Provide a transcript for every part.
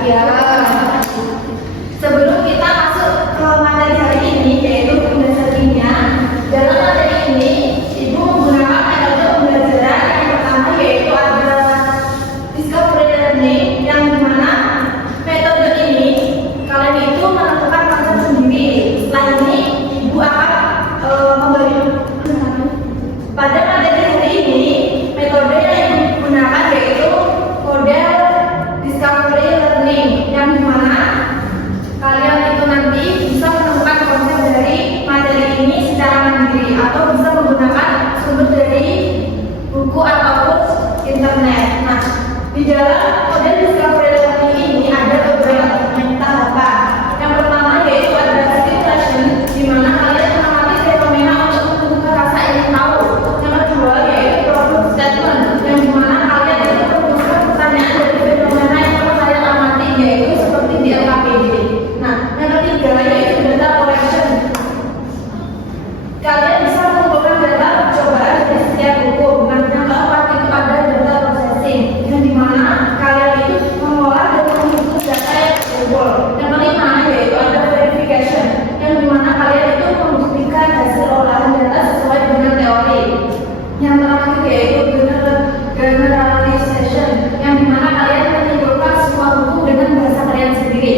Ya. Sebelum kita masuk ke materi hari ini, yaitu pembelajarannya, dalam materi ini Ibu menggunakan metode pembelajaran yang pertama, yaitu ada discovery learning, yang dimana metode ini kalian itu menentukan konsep sendiri. Setelah ini Ibu akan memberi pada materi hari ini. Metode yang digunakan yaitu model discovery learning, yang dimana kalian itu nanti bisa menemukan konsep dari materi ini secara mandiri atau bisa menggunakan sumber dari buku ataupun internet. Nah, di dalam model discovery learning ini ada beberapa tahapan. Yang pertama yaitu ada stimulation, di mana kalian mengamati fenomena untuk menumbuhkan rasa ingin tahu. Yang kedua yaitu problem statement, yang dimana kalian itu merumuskan pertanyaan dari fenomena yang telah kalian amati, yaitu seperti di LKPD. Nah, yang ketiga yaitu data collection. Kalian bisa mengumpulkan data percobaan dari setiap buku. Nah, yang keempat itu ada data processing, yang dimana kalian itu mengolah dan menghitung data yang terkumpul. Yang kelima yaitu ada verification, yang dimana kalian itu membuktikan hasil olahan data sesuai dengan teori. Yang terakhir yaitu generalization, yang dimana kalian menyimpulkan semua buku dengan bahasa kalian sendiri.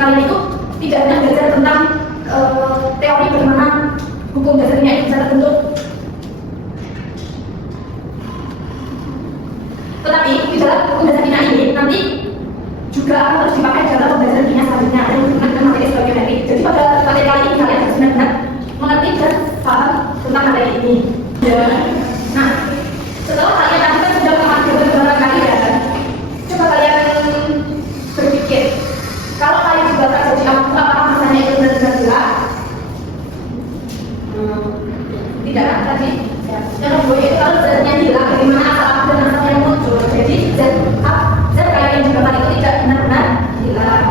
kalian itu tidak hanya belajar tentang teori bagaimana hukum dasarnya itu bisa terbentuk, tetapi di dalam hukum dasar kimia ini nanti juga akan terus dipakai dalam pembelajaran kimia selanjutnya dan menggunakan materi sebagai materi. Jadi pada materi kali ini kalian harus benar-benar mengerti dan paham tentang materi ini. Nah, setelah kalian tadi kan sudah mengambil beberapa kali ya kan, coba kalian berpikir kalau kalian juga tak jadi apakah masanya itu benar-benar jelas? Tidak kan tadi? Yang kedua itu kalau zatnya hilang, bagaimana asal dan asal yang muncul. Jadi zat kalian yang juga itu tidak benar-benar hilang.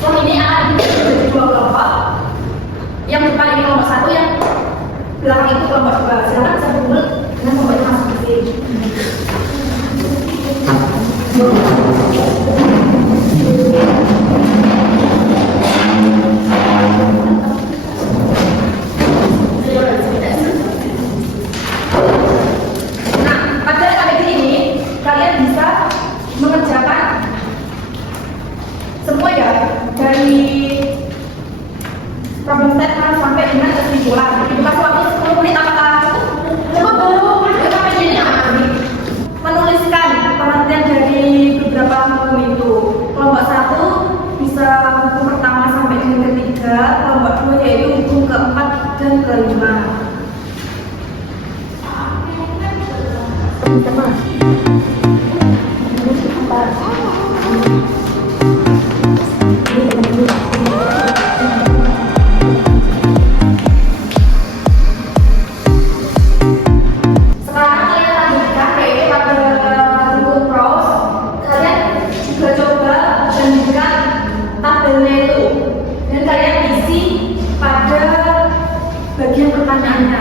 Soal ini akan dibagi menjadi dua kelompok. Yang depan ini kelompok satu, yang belakang itu kelompok dua. Silakan saya dulu dengan membaca masing-masing. Nah, pada KBG ini kalian bisa mengerjakan semua ya, dari problem set sampai dengan kesimpulan. Itu kasih waktu 10 menit apakah cukup? Belum. KBG ini menuliskan pengertian dari beberapa hukum itu. Kelompok satu bisa hukum pertama sampai dengan ketiga, kelompok dua yaitu hukum keempat dan kelima. Bagian pertanyaannya.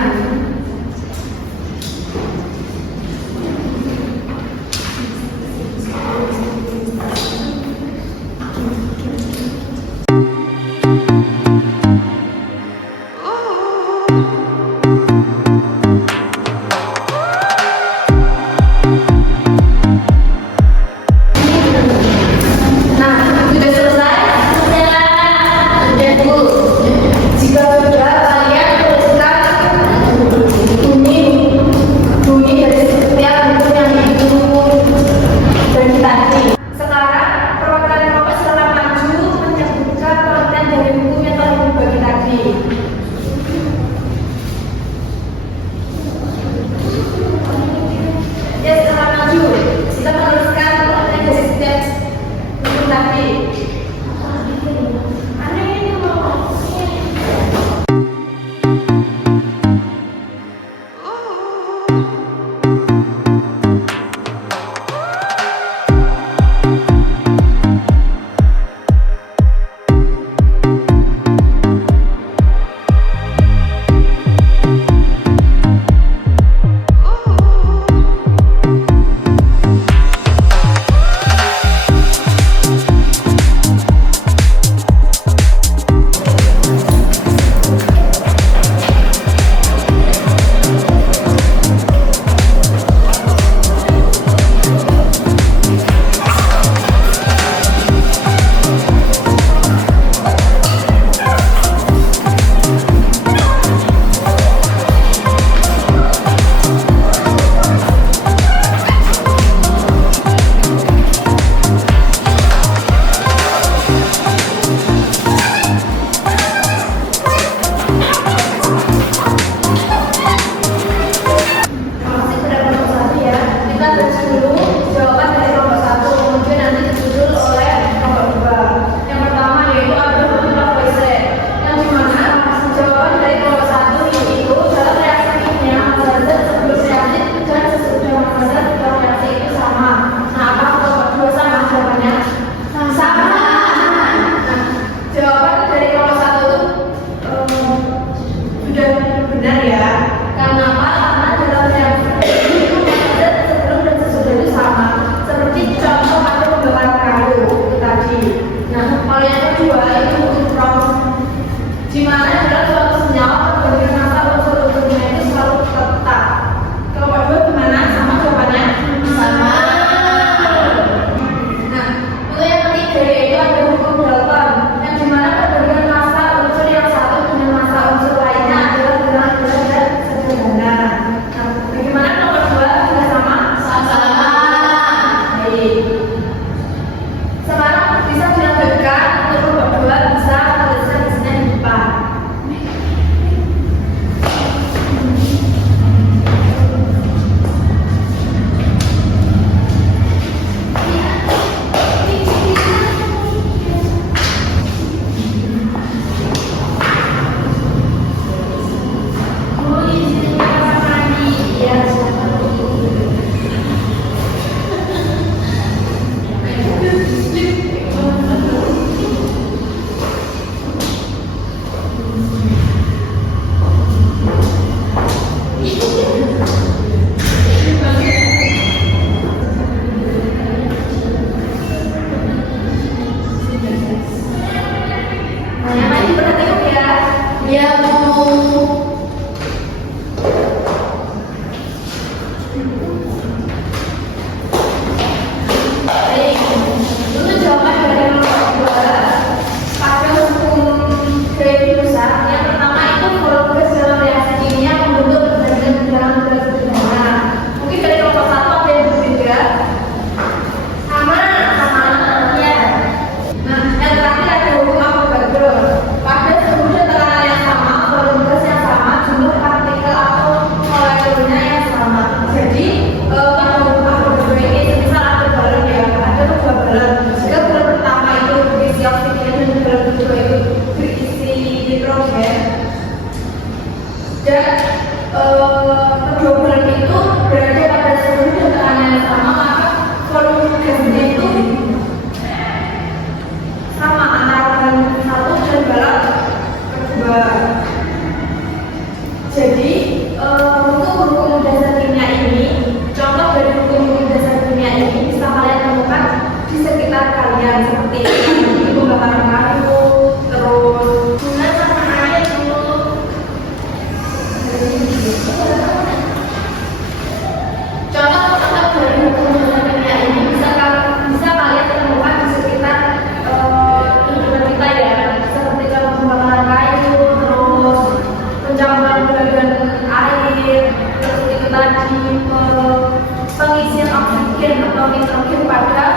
nitrogen atau nitrogen pada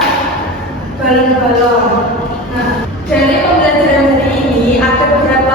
balon-balon. Nah, dari pembelajaran hari ini ada beberapa